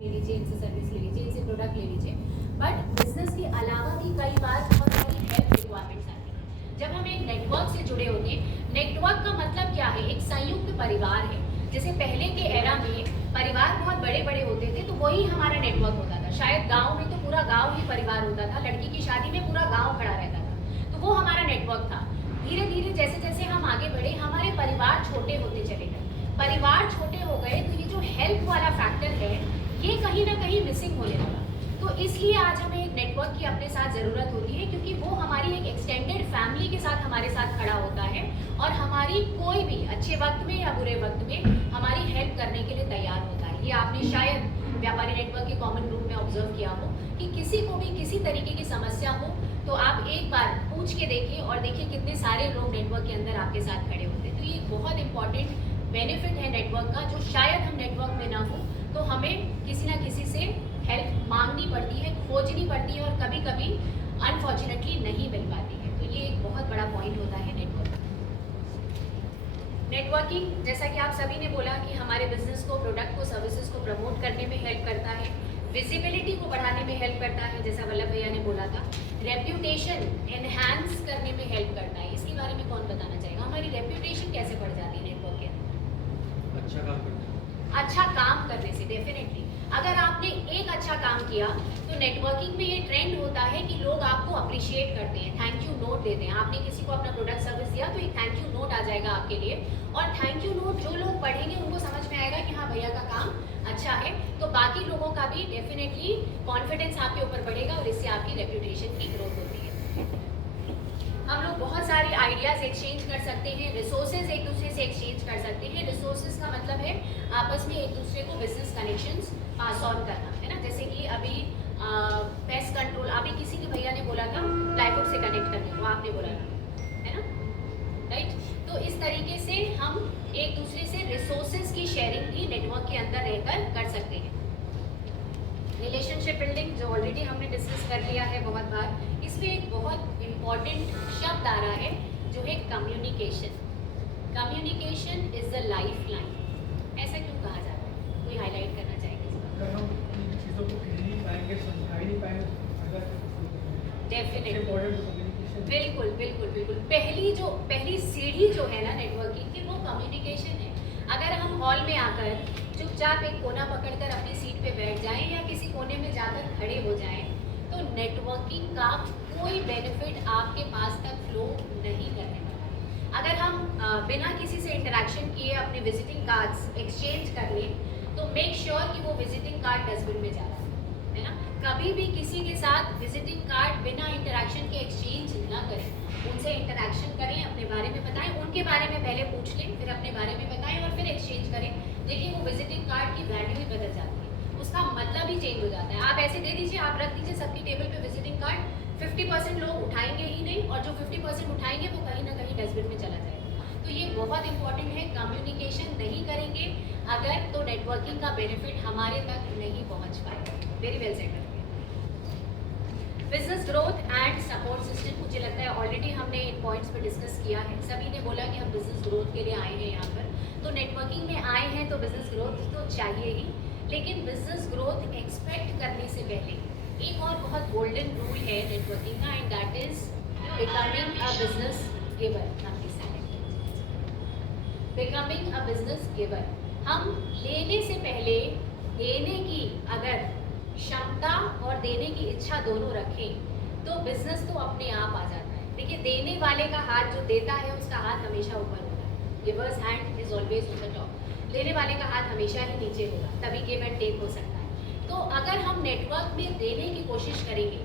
ले लीजिए, इनसे सर्विस ले लीजिए, इनसे प्रोडक्ट ले लीजिए। बट बिजनेस के अलावा भी कई बार बहुत सारी हेल्प रिक्वायरमेंट्स आती हैं। जब हम एक नेटवर्क से जुड़े होते हैं, नेटवर्क का मतलब क्या है? एक संयुक्त परिवार है। जैसे पहले के एरा में परिवार बहुत बड़े बड़े होते थे, तो वही हमारा नेटवर्क होता था। शायद गाँव में तो पूरा गाँव ही परिवार होता था, लड़की की शादी में पूरा गाँव खड़ा रहता था, तो वो हमारा नेटवर्क था। धीरे धीरे जैसे जैसे हम आगे बढ़े, हमारे परिवार छोटे होते चले गए। परिवार छोटे हो गए तो ये जो हेल्प वाला फैक्टर है, ये कहीं ना कहीं मिसिंग होने लगा। तो इसलिए आज हमें एक नेटवर्क की अपने साथ ज़रूरत होती है, क्योंकि वो हमारी एक एक्सटेंडेड फैमिली के साथ हमारे साथ खड़ा होता है और हमारी कोई भी अच्छे वक्त में या बुरे वक्त में हमारी हेल्प करने के लिए तैयार होता है। ये आपने शायद व्यापारी नेटवर्क के कॉमन ग्रुप में ऑब्जर्व किया हो कि किसी को भी किसी तरीके की समस्या हो तो आप एक बार पूछ के देखिए और देखिए कितने सारे लोग नेटवर्क के अंदर आपके साथ खड़े होते हैं। तो ये बहुत इंपॉर्टेंट बेनिफिट है नेटवर्क का, जो शायद हम नेटवर्क में ना हो तो हमें किसी ना किसी से हेल्प मांगनी पड़ती है, खोजनी पड़ती है और कभी कभी अनफॉर्चुनेटली नहीं मिल पाती है। तो ये एक बहुत बड़ा पॉइंट होता है नेटवर्किंग। जैसा कि आप सभी ने बोला कि हमारे बिजनेस को, प्रोडक्ट को, सर्विसेज को प्रमोट करने में हेल्प करता है, विजिबिलिटी को बढ़ाने में हेल्प करता है, जैसा वल्लभ भैया ने बोला था, रेप्यूटेशन एनहांस करने में हेल्प करता है। इसके बारे में कौन बताना चाहेगा? हमारी रेप्यूटेशन कैसे बढ़ जाती है नेटवर्क के अंदर? अच्छा काम करने से। डेफिनेटली अगर आपने एक अच्छा काम किया तो नेटवर्किंग में ये ट्रेंड होता है कि लोग आपको अप्रिशिएट करते हैं, थैंक यू नोट देते हैं। आपने किसी को अपना प्रोडक्ट सर्विस दिया तो एक थैंक यू नोट आ जाएगा आपके लिए, और थैंक यू नोट जो लोग पढ़ेंगे उनको समझ में आएगा कि हाँ भैया का काम अच्छा है, तो बाकी लोगों का भी डेफिनेटली कॉन्फिडेंस आपके ऊपर बढ़ेगा और इससे आपकी रेप्यूटेशन की ग्रोथ होती है। हम लोग बहुत सारे आइडियाज एक्सचेंज कर सकते हैं, रिसोर्सेज एक दूसरे से एक्सचेंज कर सकते हैं। रिसोर्सेज का मतलब है आपस में एक दूसरे को बिजनेस कनेक्शंस पास ऑन करना, है ना। जैसे कि अभी पेस्ट कंट्रोल, अभी किसी ने भैया ने बोला था प्लाईवुड से कनेक्ट करने को, आपने बोला था, है ना, राइट। तो इस तरीके से हम एक दूसरे से रिसोर्सेज की शेयरिंग भी नेटवर्क के अंदर रहकर कर सकते हैं। रिलेशनशिप बिल्डिंग जो ऑलरेडी हमने डिस्कस कर लिया है बहुत बार, इसमें एक बहुत इम्पॉर्टेंट शब्द आ रहा है जो है communication. Communication is the life line. ऐसा क्यों कहा जाता है? कोई हाईलाइट करना चाहेंगे? डेफिनेटली, बिल्कुल बिल्कुल बिल्कुल। पहली सीढ़ी जो है ना नेटवर्किंग की, वो कम्युनिकेशन है। अगर हम हॉल में आकर चुपचाप एक कोना पकड़कर अपनी सीट पे बैठ जाएं या किसी कोने में जाकर खड़े हो जाएं, तो नेटवर्किंग का कोई बेनिफिट आपके पास तक फ्लो नहीं करने वाला। अगर हम बिना किसी से इंटरेक्शन किए अपने विजिटिंग कार्ड्स एक्सचेंज कर लें, तो मेक श्योर कि वो विजिटिंग कार्ड डस्टबिन में जा रहा है ना। कभी भी किसी के साथ विजिटिंग कार्ड बिना इंटरेक्शन के एक्सचेंज ना करें। उनसे इंटरेक्शन करें, अपने बारे में बताएं, उनके बारे में पहले पूछ लें, फिर अपने बारे में बताएं और फिर एक्सचेंज करें। देखिए वो विजिटिंग कार्ड की वैल्यू ही बदल जाती है, उसका मतलब ही चेंज हो जाता है। आप ऐसे दे दीजिए, आप रख दीजिए सबकी टेबल पे विजिटिंग कार्ड, 50% लोग उठाएंगे ही नहीं, और जो 50% उठाएंगे वो कहीं ना कहीं डस्टबिन में चला जाएगा। तो ये बहुत इंपॉर्टेंट है। कम्युनिकेशन नहीं करेंगे अगर, तो नेटवर्किंग का बेनिफिट हमारे तक नहीं पहुंच पाएगा। Very well said. Business growth and support system, मुझे लगता है ऑलरेडी हमने इन पॉइंट्स पे डिस्कस किया है। सभी ने बोला कि हम बिजनेस ग्रोथ के लिए आए हैं यहाँ पर, तो नेटवर्किंग में आए हैं तो बिजनेस ग्रोथ तो चाहिए ही। लेकिन बिजनेस ग्रोथ एक्सपेक्ट करने से पहले एक और बहुत गोल्डन रूल है नेटवर्किंग का, and that is becoming a business giver. Becoming a business giver. हम लेने से पहले देने की अगर क्षमता और देने की इच्छा दोनों रखें तो बिजनेस तो अपने आप आ जाता है। देखिए देने वाले का हाथ, जो देता है उसका हाथ हमेशा ऊपर होता है, givers hand is always on the top. लेने वाले का हाथ हमेशा ही नीचे होगा, तभी गिव एंड टेक हो सकता है। तो अगर हम नेटवर्क में देने की कोशिश करेंगे,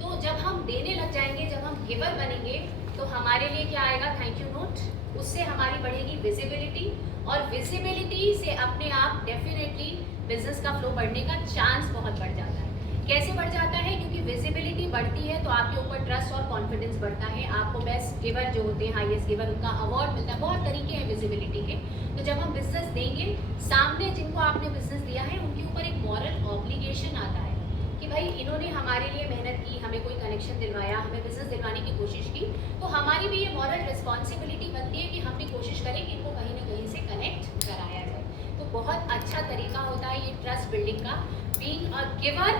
तो जब हम देने लग जाएंगे, जब हम गिवर बनेंगे, तो हमारे लिए क्या आएगा? Thank you note. उससे हमारी बढ़ेगी विजिबिलिटी, और विजिबिलिटी से अपने आप डेफिनेटली बिजनेस का फ्लो बढ़ने का चांस बहुत बढ़ जाता है। कैसे बढ़ जाता है? क्योंकि विजिबिलिटी बढ़ती है तो आपके ऊपर ट्रस्ट और कॉन्फिडेंस बढ़ता है। आपको बेस्ट गिवर जो होते हैं, हाईएस्ट गिवर, उनका अवार्ड मिलता है। बहुत तरीके हैं विजिबिलिटी के। तो जब हम बिजनेस देंगे, सामने जिनको आपने बिजनेस दिया है उनके ऊपर एक मॉरल ऑब्लिगेशन आता है कि भाई इन्होंने हमारे लिए मेहनत की, हमें कोई कनेक्शन दिलवाया, हमें बिजनेस दिलवाने की कोशिश की, तो हमारी भी ये मॉरल रिस्पॉन्सिबिलिटी बनती है कि हम भी कोशिश करें कि इनको कहीं ना कहीं से कनेक्ट कराया जाए। तो बहुत अच्छा तरीका होता है ये ट्रस्ट बिल्डिंग का, being a giver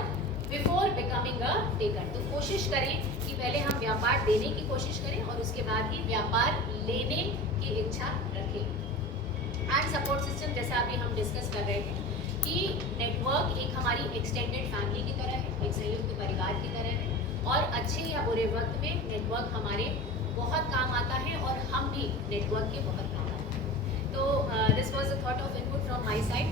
before becoming a taker. तो कोशिश करें कि पहले हम व्यापार देने की कोशिश करें और उसके बाद ही व्यापार लेने की इच्छा रखें। एंड सपोर्ट सिस्टम, जैसा अभी हम डिस्कस कर रहे थे कि नेटवर्क एक हमारी एक्सटेंडेड फैमिली की तरह है, एक संयुक्त परिवार की तरह है, और अच्छे या बुरे वक्त में नेटवर्क हमारे बहुत काम आता है और हम भी नेटवर्क के बहुत काम आते हैं। तो this was the thought of input from my side.